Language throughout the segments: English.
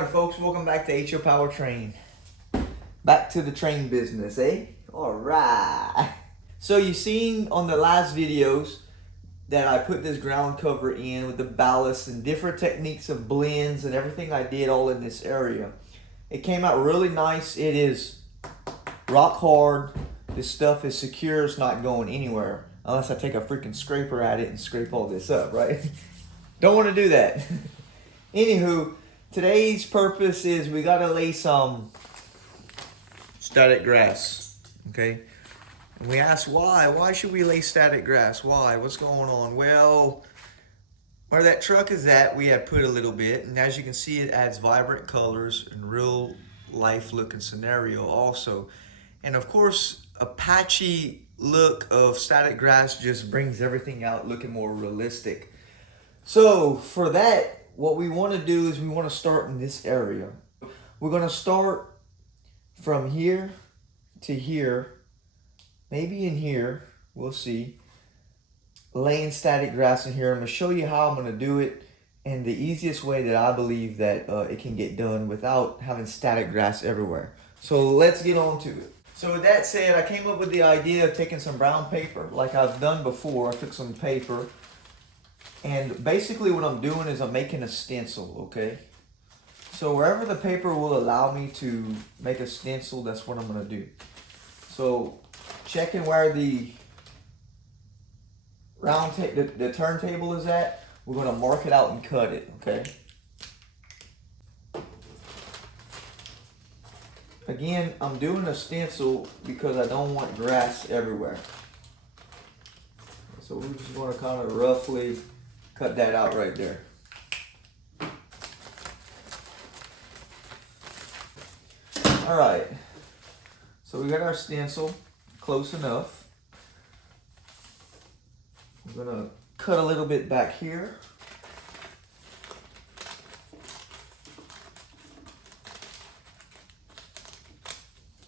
Alright folks, welcome back to H.P.T Powertrain. Back to the train business, eh? Alright. So you seen on the last videos that I put this ground cover in with the ballast and different techniques of blends and everything I did all in this area. It came out really nice. It is rock hard. This stuff is secure. It's not going anywhere unless I take a freaking scraper at it and scrape all this up, right? Don't want to do that. Anywho, today's purpose is we gotta lay some static grass, okay? And we asked why? Why should we lay static grass? Why? What's going on? Well, where that truck is at, we have put a little bit, and as you can see, it adds vibrant colors and real life looking scenario also. And of course, a patchy look of static grass just brings everything out looking more realistic. So for that, what we want to do is we want to start in this area. We're going to start from here to here, maybe in here, we'll see, laying static grass in here. I'm going to show you how I'm going to do it and the easiest way that I believe that it can get done without having static grass everywhere. So let's get on to it. So with that said, I came up with the idea of taking some brown paper like I've done before. I took some paper. And basically what I'm doing is I'm making a stencil, okay? So wherever the paper will allow me to make a stencil, that's what I'm gonna do. So checking where the the turntable is at, we're gonna mark it out and cut it, okay? Again, I'm doing a stencil because I don't want grass everywhere. So we're just gonna kind of roughly cut that out right there. All right, so we got our stencil close enough. We're gonna cut a little bit back here.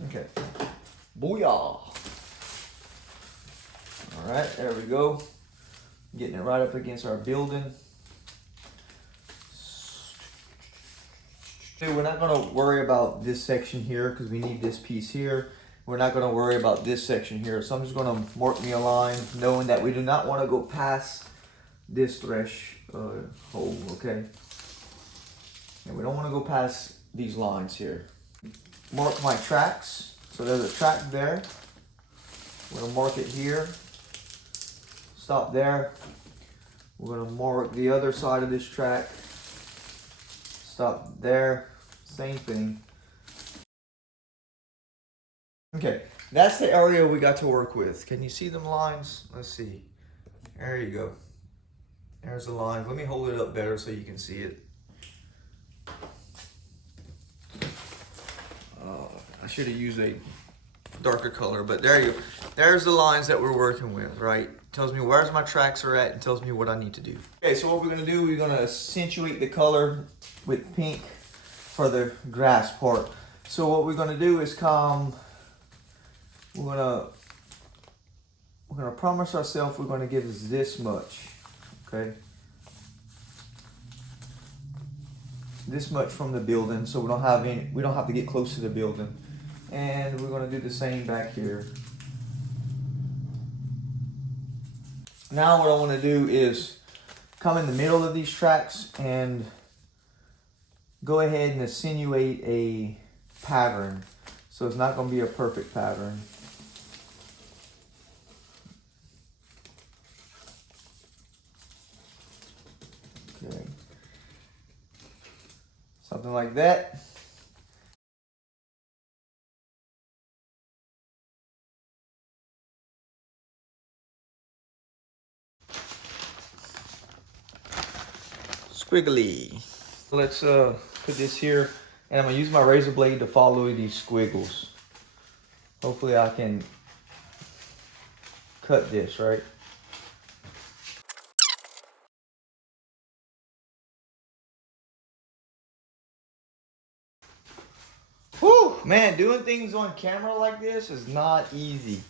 Okay, booyah. All right, there we go. Getting it right up against our building. We're not going to worry about this section here because we need this piece here. We're not going to worry about this section here. So I'm just going to mark me a line knowing that we do not want to go past this threshold, okay? And we don't want to go past these lines here. Mark my tracks. So there's a track there. We're going to mark it here. Stop there. We're going to mark the other side of this track. Stop there. Same thing. Okay, that's the area we got to work with. Can you see them lines? Let's see. There you go. There's the line. Let me hold it up better so you can see it. I should have used a darker color, but there you go. There's the lines that we're working with, right? Tells me where's my tracks are at and tells me what I need to do. Okay, so what we're gonna do, we're gonna accentuate the color with pink for the grass part. So what we're gonna do is we're gonna promise ourselves we're gonna give us this much, okay? This much from the building, so we don't have to get close to the building. And we're gonna do the same back here. Now what I want to do is come in the middle of these tracks and go ahead and insinuate a pattern. So it's not going to be a perfect pattern. Okay. Something like that. Squiggly. Let's put this here, and I'm gonna use my razor blade to follow these squiggles. Hopefully I can cut this, right? Whew, man, doing things on camera like this is not easy.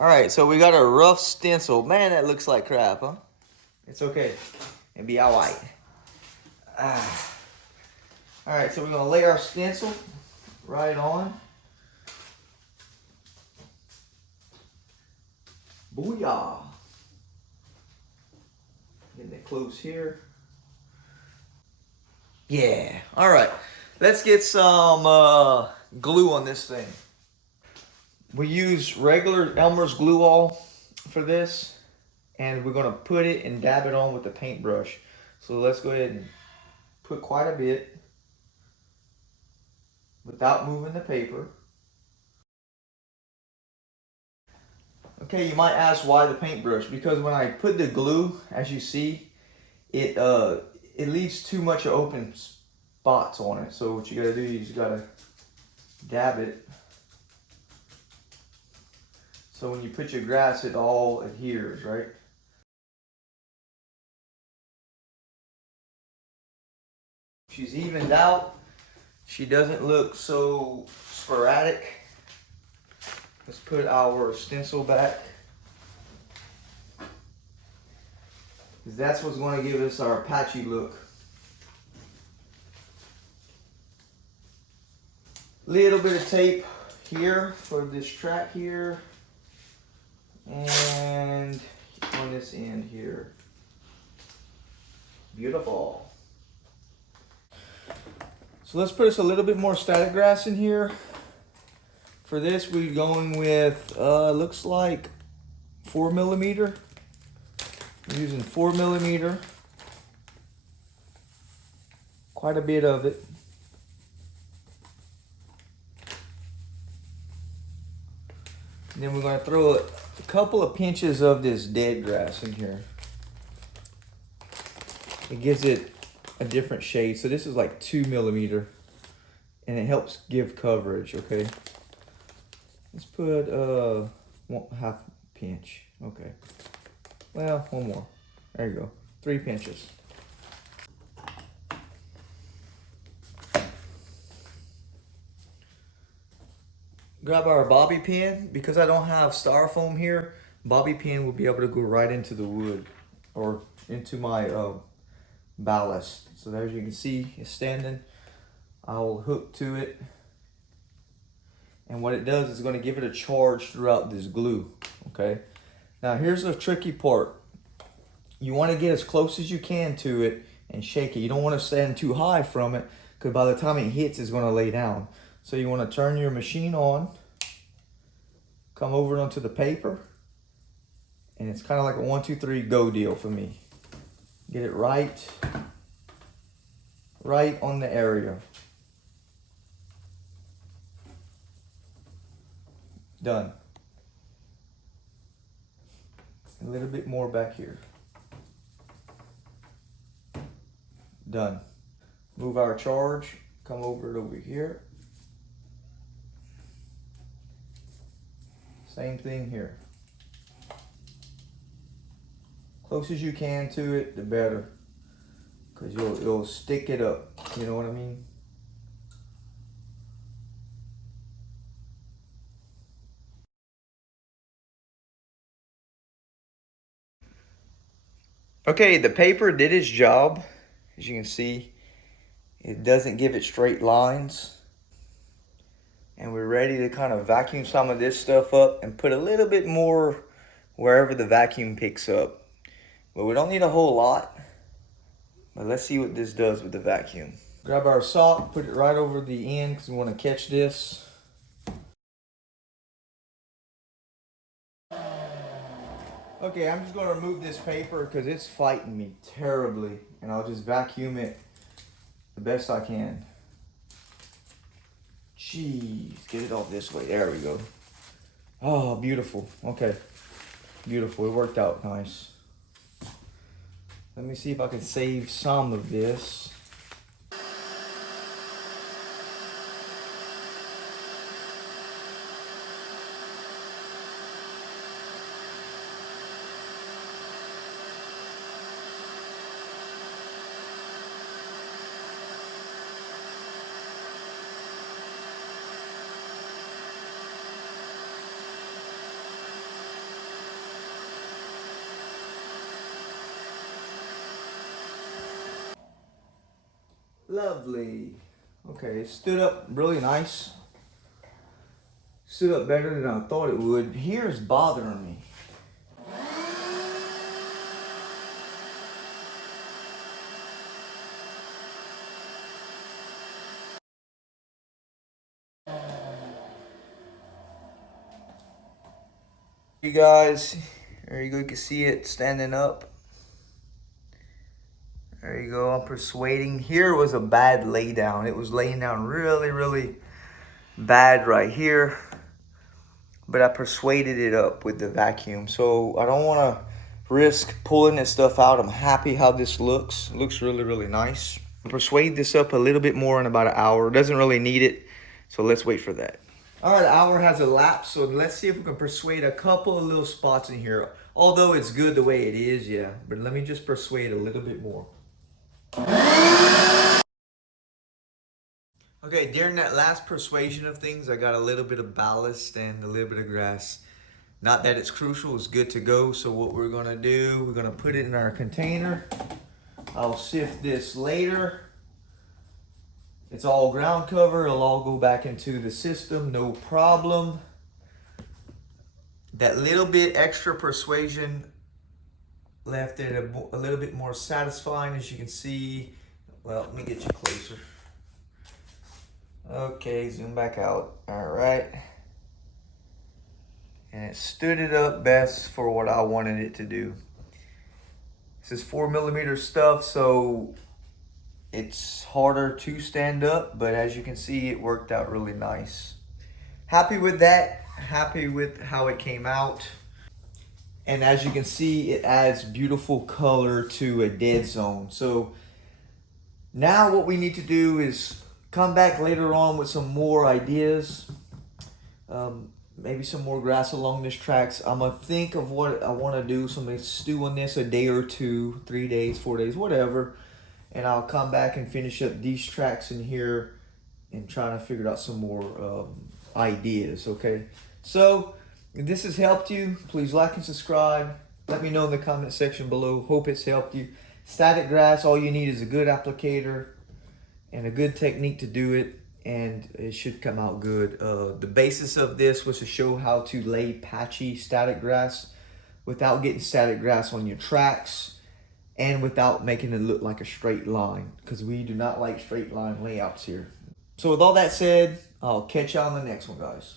All right, so we got a rough stencil. Man, that looks like crap, huh? It's okay. It'll be all right. All right, so we're gonna lay our stencil right on. Booyah! Getting it close here. Yeah. All right. Let's get some glue on this thing. We use regular Elmer's glue all for this, and we're gonna put it and dab it on with the paintbrush. So let's go ahead and put quite a bit without moving the paper. Okay, you might ask why the paintbrush? Because when I put the glue, as you see, it leaves too much open spots on it. So what you gotta do, you just gotta dab it. So when you put your grass, it all adheres, right? She's evened out. She doesn't look so sporadic. Let's put our stencil back. Because that's what's going to give us our patchy look. Little bit of tape here for this track here. And on this end here. Beautiful. So let's put us a little bit more static grass in here. For this, we're going with, looks like 4mm. I'm using 4mm. Quite a bit of it. And then we're going to throw a couple of pinches of this dead grass in here. It gives it a different shade. So this is like 2mm. And it helps give coverage, okay? Let's put half pinch. Okay. Well, one more. There you go. 3 pinches. Grab our bobby pin. Because I don't have styrofoam here, bobby pin will be able to go right into the wood or into my ballast. So there you can see it's standing. I'll hook to it. And what it does is going to give it a charge throughout this glue. Okay. Now here's the tricky part. You want to get as close as you can to it and shake it. You don't want to stand too high from it because by the time it hits, it's going to lay down. So you want to turn your machine on, come over onto the paper, and it's kind of like a 1, 2, 3 go deal for me. Get it right on the area. Done. A little bit more back here. Done. Move our charge, come over here. Same thing here. Close as you can to it, the better. Because you'll stick it up. You know what I mean? Okay, the paper did its job. As you can see, it doesn't give it straight lines. And we're ready to kind of vacuum some of this stuff up and put a little bit more wherever the vacuum picks up. But we don't need a whole lot. But let's see what this does with the vacuum. Grab our sock, put it right over the end because we want to catch this. Okay, I'm just going to remove this paper because it's fighting me terribly. And I'll just vacuum it the best I can. Jeez, get it off this way. There we go. Oh, beautiful. Okay, beautiful. It worked out nice. Let me see if I can save some of this. Lovely. Okay, it stood up really nice. Stood up better than I thought it would. Here's bothering me. You guys, there you go, you can see it standing up. There you go, I'm persuading. Here was a bad laydown. It was laying down really, really bad right here. But I persuaded it up with the vacuum. So I don't want to risk pulling this stuff out. I'm happy how this looks. It looks really, really nice. I'll persuade this up a little bit more in about an hour. It doesn't really need it. So let's wait for that. All right, the hour has elapsed, so let's see if we can persuade a couple of little spots in here. Although it's good the way it is, yeah. But let me just persuade a little bit more. Okay, during that last persuasion of things, I got a little bit of ballast and a little bit of grass. Not that it's crucial, it's good to go. So what we're gonna do, we're gonna put it in our container. I'll sift this later. It's all ground cover, it'll all go back into the system, no problem. That little bit extra persuasion left it a little bit more satisfying, as you can see. Well, let me get you closer. Okay, zoom back out, all right. And it stood it up best for what I wanted it to do. This is 4mm stuff, so it's harder to stand up, but as you can see, it worked out really nice. Happy with that, happy with how it came out. And as you can see, it adds beautiful color to a dead zone. So now what we need to do is come back later on with some more ideas. Maybe some more grass along this tracks. I'm gonna think of what I want to do. So I'm gonna stew on this a day or two, 3 days, 4 days, whatever. And I'll come back and finish up these tracks in here and trying to figure out some more ideas, okay? So if this has helped you, please like and subscribe. Let me know in the comment section below. Hope it's helped you. Static grass, all you need is a good applicator and a good technique to do it, and it should come out good. The basis of this was to show how to lay patchy static grass without getting static grass on your tracks and without making it look like a straight line, because we do not like straight line layouts here. So with all that said, I'll catch you on the next one, guys.